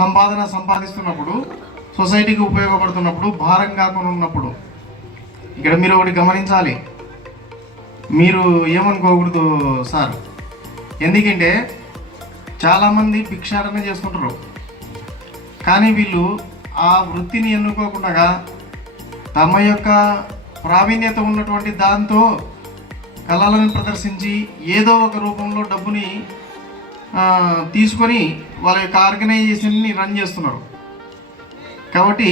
సంపాదన సంపాదిస్తున్నప్పుడు సొసైటీకి ఉపయోగపడుతున్నప్పుడు భారం కాకుండా ఉన్నప్పుడు ఇక్కడ మీరు ఒకటి గమనించాలి. మీరు ఏమనుకోకూడదు సార్. ఎందుకంటే చాలామంది భిక్షాటన చేసుకుంటారు. కానీ వీళ్ళు ఆ వృత్తిని ఎన్నుకోకుండా తమ యొక్క ప్రావీణ్యత ఉన్నటువంటి దాంతో కళలను ప్రదర్శించి ఏదో ఒక రూపంలో డబ్బుని తీసుకొని వాళ్ళ యొక్క ఆర్గనైజేషన్ని రన్ చేస్తున్నారు. కాబట్టి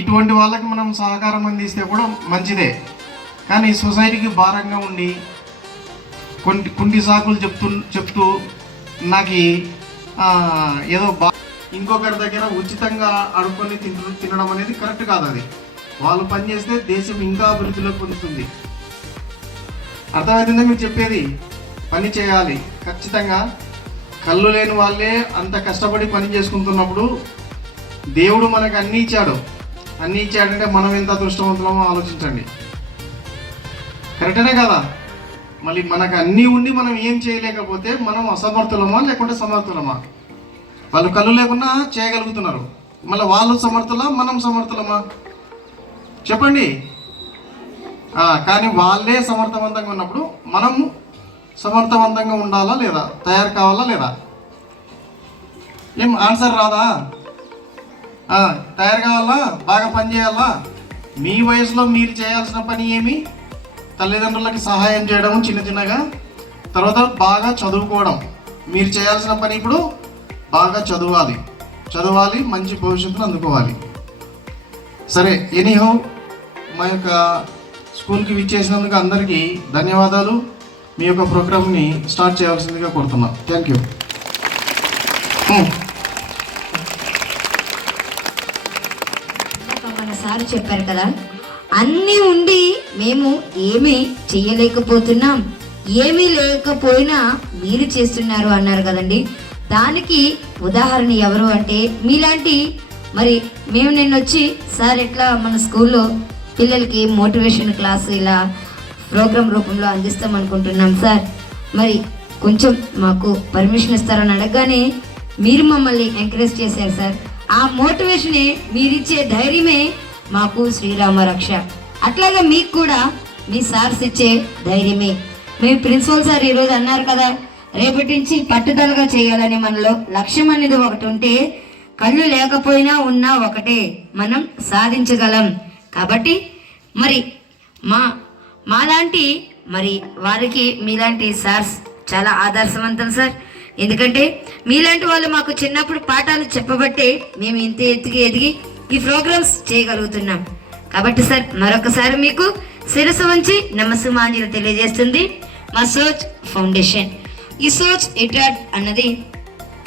ఇటువంటి వాళ్ళకి మనం సహకారం అందిస్తే కూడా మంచిదే. కానీ సొసైటీకి భారంగా ఉండి కొన్ని కుంటి సాకులు చెప్తూ చెప్తూ నాకు ఏదో బా ఇంకొకరి దగ్గర ఉచితంగా అడుక్కొని తిన తినడం అనేది కరెక్ట్ కాదు అది. వాళ్ళు పనిచేస్తే దేశం ఇంకా అభివృద్ధిలోకి పొందుతుంది. అర్థమవుతుందా మీరు చెప్పేది? పని చేయాలి. ఖచ్చితంగా కళ్ళు లేని వాళ్ళే అంత కష్టపడి పని చేసుకుంటున్నప్పుడు దేవుడు మనకు అన్నీ ఇచ్చాడు. అన్నీ ఇచ్చాడంటే మనం ఎంత అదృష్టవంతులమో ఆలోచించండి. కరెక్టేనే కదా? మళ్ళీ మనకు అన్నీ ఉండి మనం ఏం చేయలేకపోతే మనం అసమర్థులమా లేకుంటే సమర్థులమా? వాళ్ళు కళ్ళు లేకుండా చేయగలుగుతున్నారు. మళ్ళీ వాళ్ళు సమర్థులా మనం సమర్థులమా? చెప్పండి. కానీ వాళ్ళే సమర్థవంతంగా ఉన్నప్పుడు మనము సమర్థవంతంగా ఉండాలా లేదా? తయారు కావాలా లేదా? ఏం ఆన్సర్ రాదా? తయారు కావాలా? బాగా పనిచేయాలా మీ వయసులో మీరు చేయాల్సిన పని ఏమి? తల్లిదండ్రులకి సహాయం చేయడం చిన్న చిన్నగా. తర్వాత బాగా చదువుకోవడం. మీరు చేయాల్సిన పని ఇప్పుడు బాగా చదవాలి. చదవాలి మంచి భవిష్యత్తును అందుకోవాలి. సరే ఎనీహో మా యొక్క స్కూల్కి విచ్చేసినందుకు అందరికీ ధన్యవాదాలు. మీ యొక్క ప్రోగ్రామ్ని స్టార్ట్ చేయాల్సిందిగా కోరుతున్నాం. థ్యాంక్ యూ ఇందాక hmm. సార్ చెప్పారు కదా అన్నీ ఉండి మేము ఏమీ చేయలేకపోతున్నాం. ఏమీ లేకపోయినా మీరు చేస్తున్నారు అన్నారు కదండి. దానికి ఉదాహరణ ఎవరు అంటే మీలాంటి మరి మేము నిన్న వచ్చి సార్ ఎట్లా మన స్కూల్లో పిల్లలకి మోటివేషన్ క్లాస్ ఇలా ప్రోగ్రామ్ రూపంలో అందిస్తాం అనుకుంటున్నాం సార్. మరి కొంచెం మాకు పర్మిషన్ ఇస్తారని అడగగానే మీరు మమ్మల్ని ఎంకరేజ్ చేశారు సార్. ఆ మోటివేషనే మీరిచ్చే ధైర్యమే మాకు శ్రీరామ రక్ష. అట్లాగే మీకు కూడా మీ సార్స్ ఇచ్చే ధైర్యమే. మీ ప్రిన్సిపల్ సార్ ఈరోజు అన్నారు కదా రేపటి నుంచి పట్టుదలగా చేయాలని మనలో లక్ష్యం అనేది ఒకటి ఉంటే కళ్ళు లేకపోయినా ఉన్నా ఒకటే మనం సాధించగలం. కాబట్టి మరి మా మాలాంటి మరి వారికి మీలాంటి సార్స్ చాలా ఆదర్శవంతం సార్. ఎందుకంటే మీలాంటి వాళ్ళు మాకు చిన్నప్పుడు పాఠాలు చెప్పబట్టే మేము ఇంత ఎత్తుకి ఎదిగి ఈ ప్రోగ్రామ్స్ చేయగలుగుతున్నాం. కాబట్టి సార్ మరొకసారి మీకు శిరసు వంచి నమస్సుమాంజలు తెలియజేస్తుంది మా సోచ్ ఫౌండేషన్. ఈ సోచ్ ఇటాడ్ అన్నది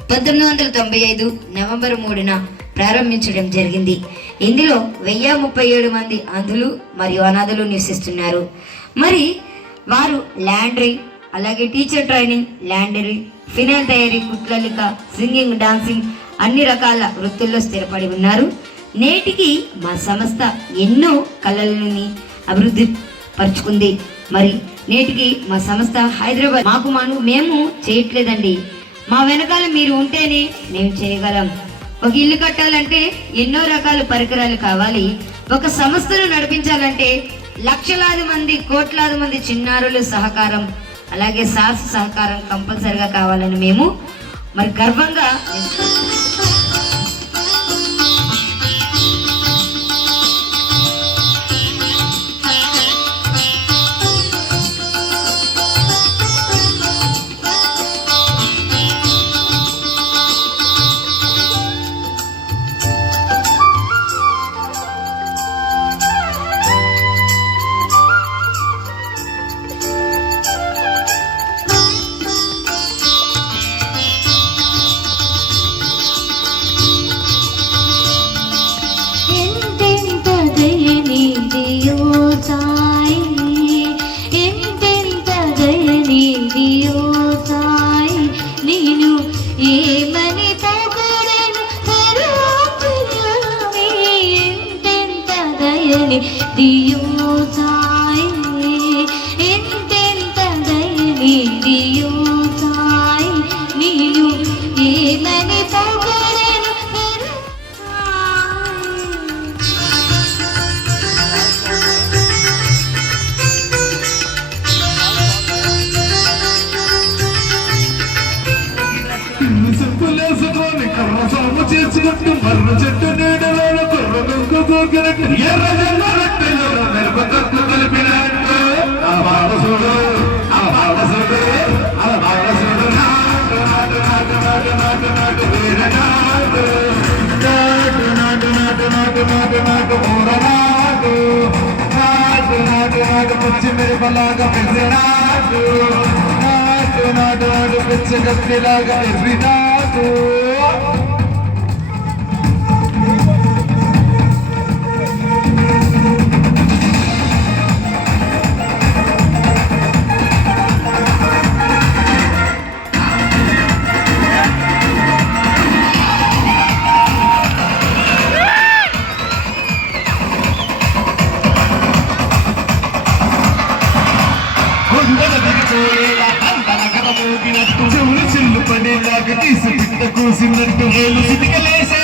పంతొమ్మిది వందల తొంభై ఐదు నవంబర్ మూడున ప్రారంభించడం జరిగింది. ఇందులో వెయ్యి ముప్పై ఏడు మంది అంధులు మరియు అనాథలు నివసిస్తున్నారు. మరి వారు ల్యాండ్రీ అలాగే టీచర్ ట్రైనింగ్ ల్యాండరీ ఫినాల్ తయారీ కుట్లలిక సింగింగ్ డాన్సింగ్ అన్ని రకాల వృత్తుల్లో స్థిరపడి ఉన్నారు. నేటికి మా సంస్థ ఎన్నో కళలని అభివృద్ధి పరుచుకుంది. మరి నేటికి మా సంస్థ హైదరాబాద్ మాకు మాను మేము చేయట్లేదండి. మా వెనకాల మీరు ఉంటేనే మేము చేయగలం. ఒక ఇల్లు కట్టాలంటే ఎన్నో రకాల పరికరాలు కావాలి. ఒక సంస్థను నడిపించాలంటే లక్షలాది మంది కోట్లాది మంది చిన్నారుల సహకారం అలాగే సార్స్ సహకారం కంపల్సరిగా కావాలని మేము మరి గర్వంగా వచ్చి మెరుపలాగా మెరిసినాడు నాటు నాడు నాడు పిచ్చగత్తిలాగా ఎర్రినాడు సిన్నట్టు వేలు సిటికలేసే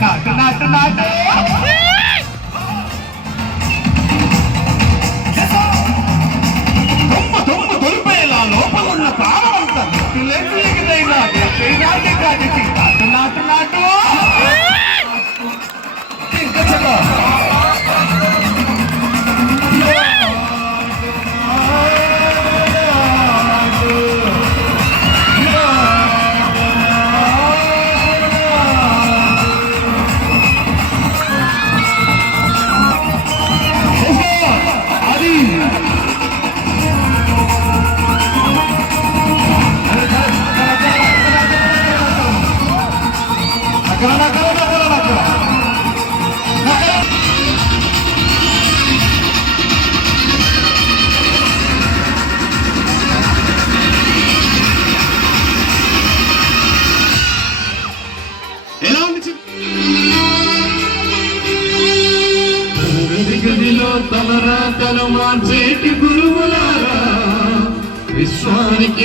నాటు నాటు నాటు దుమ్మ దుమ్మ దొరిపేలా లోపమున్న ప్రాణవంత లెక్కలేకదైనా నాటి కాటికి నాటు నాటు నాటు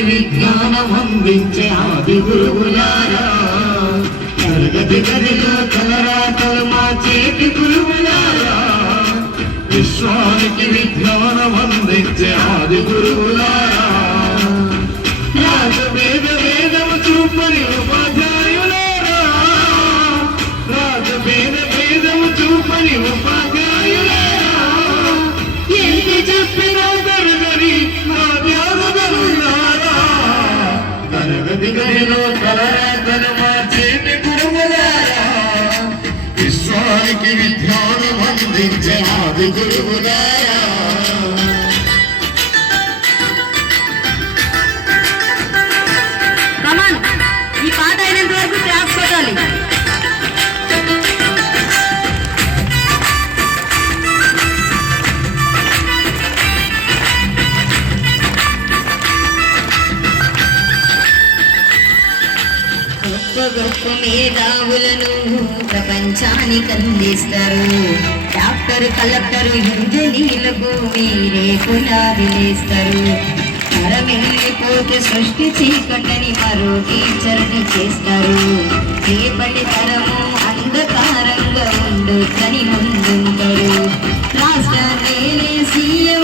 విజ్ఞానం అందించే ఆది గురువులారా. తరగతి గదిలో జనాది గురువులారా ఈ పాట అయినంత వరకు క్లాస్ గొప్ప గొప్ప మేధావులను ప్రపంచానికి అందిస్తారు. డాక్టర్ కలెక్టర్ ఇంజనీర్లకు మీరే పునాది వేస్తారు తరమెళ్ళిపోతే సృష్టి చీకటని మరో టీచర్ని చేస్తారు. రేపటి తరము అంధకారంగా ఉండొచ్చని ముందుంటారు. రాష్ట్రాన్ని సీఎం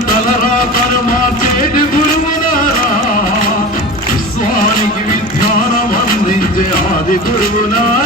తలరా తను మార్చేది గురువులారా. విశ్వానికి విజ్ఞానం అందించే ఆది గురువులారా.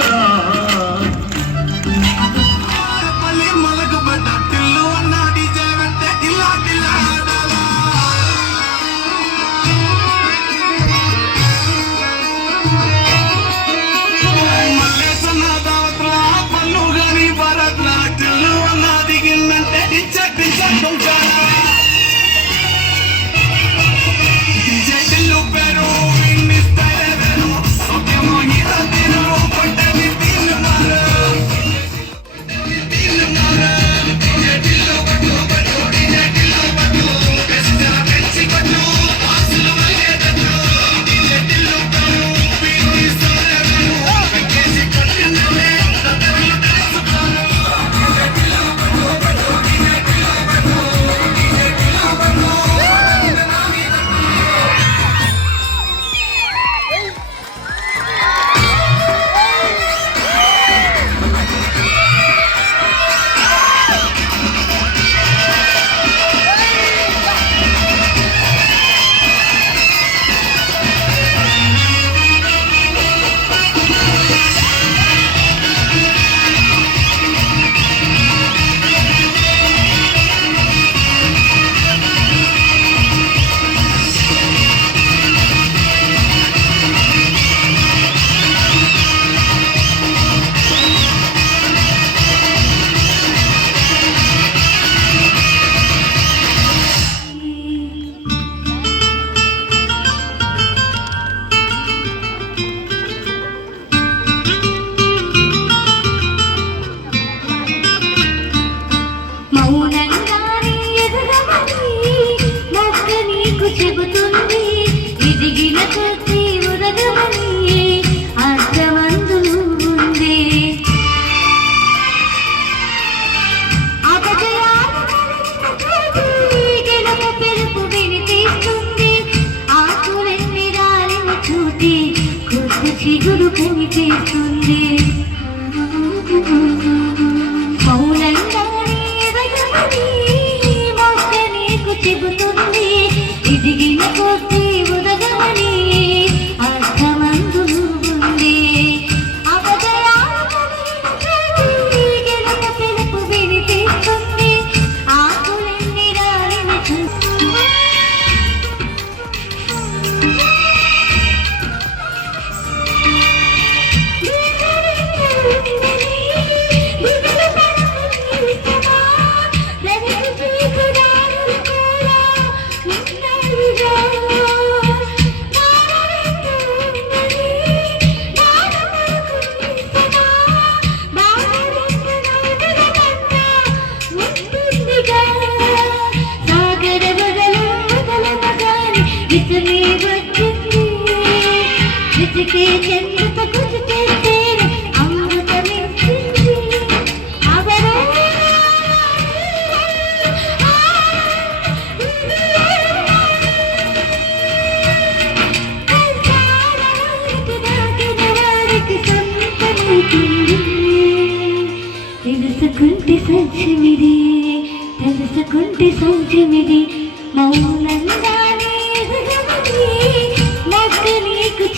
మౌనంగానే ఎదగమని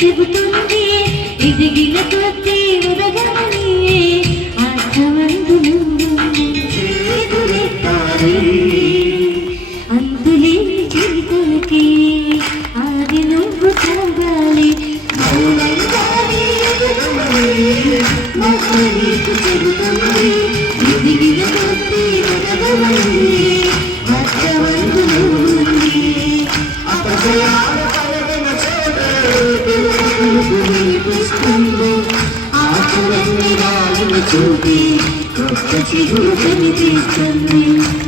చెబుతుంది ఇది కొత్త to be, what you have anything to me.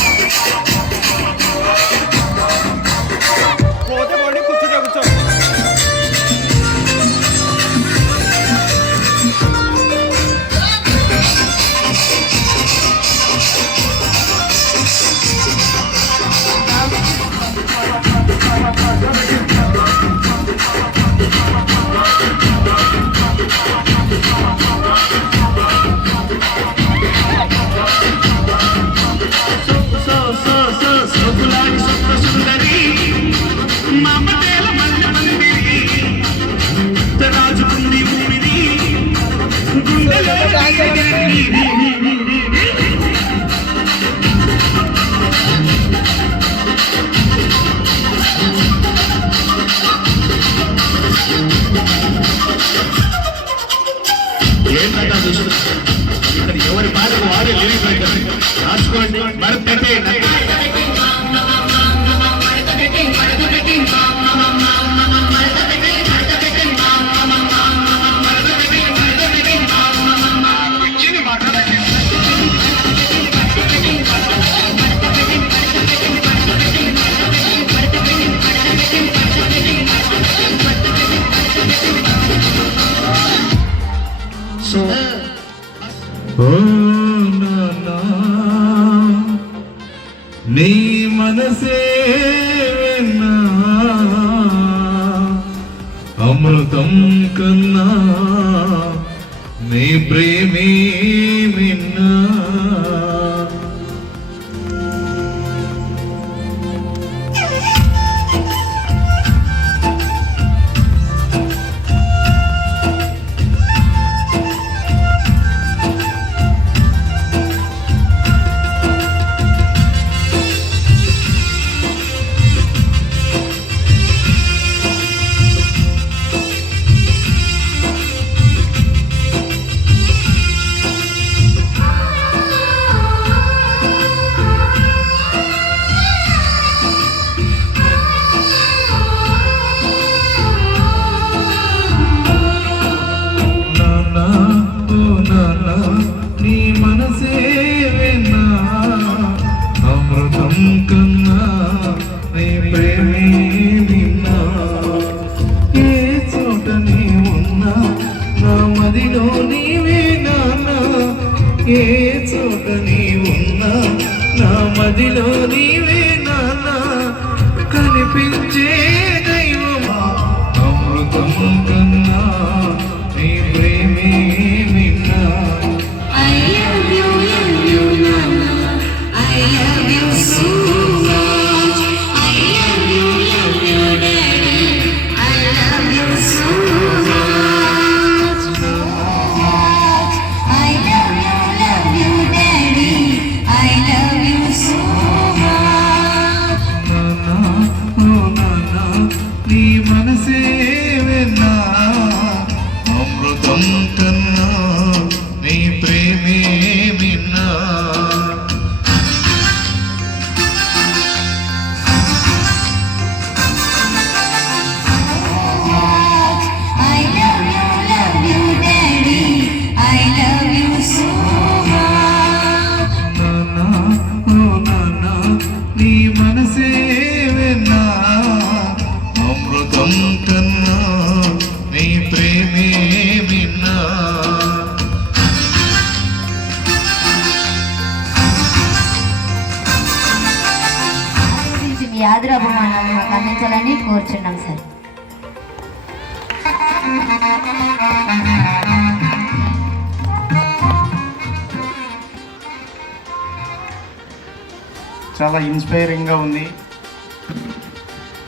ఇన్స్పైరింగ్గా ఉంది.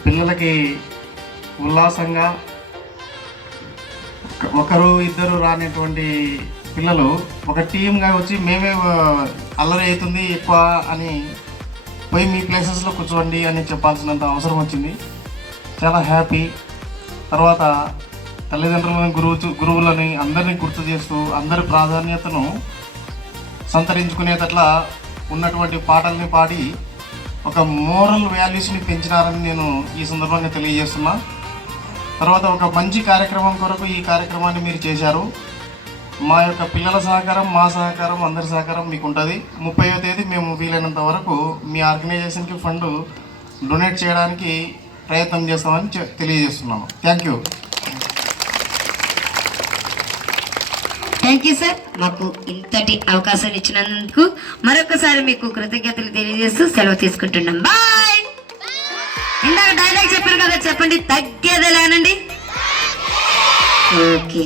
పిల్లలకి ఉల్లాసంగా ఒకరు ఇద్దరు రానటువంటి పిల్లలు ఒక టీమ్గా వచ్చి మేమే అల్లరి అవుతుంది ఎక్కువ అని పోయి మీ ప్లేసెస్లో కూర్చోండి అని చెప్పాల్సినంత అవసరం వచ్చింది. చాలా హ్యాపీ. తర్వాత తల్లిదండ్రులను గురువు గురువులని అందరినీ గుర్తు చేస్తూ అందరి ప్రాధాన్యతను సంతరించుకునేటట్లా ఉన్నటువంటి పాటల్ని పాడి ఒక మోరల్ వాల్యూస్ని పెంచినారని నేను ఈ సందర్భంగా తెలియజేస్తున్నా. తర్వాత ఒక మంచి కార్యక్రమం కొరకు ఈ కార్యక్రమాన్ని మీరు చేశారు. మా యొక్క పిల్లల సహకారం మా సహకారం అందరి సహకారం మీకు ఉంటుంది ముప్పైవ తేదీ మేము వీలైనంత వరకు మీ ఆర్గనైజేషన్కి ఫండ్ డొనేట్ చేయడానికి ప్రయత్నం చేస్తామని తెలియజేస్తున్నాము. Thank you. Thank you sir మాకు ఇంతటి అవకాశం ఇచ్చినందుకు మరొకసారి మీకు కృతజ్ఞతలు తెలియజేస్తూ సెలవు తీసుకుంటున్నాం. బాయ్ ఇందాక డైలాగ్ చెప్పారు కదా చెప్పండి. తగ్గేదేలానండి. ఓకే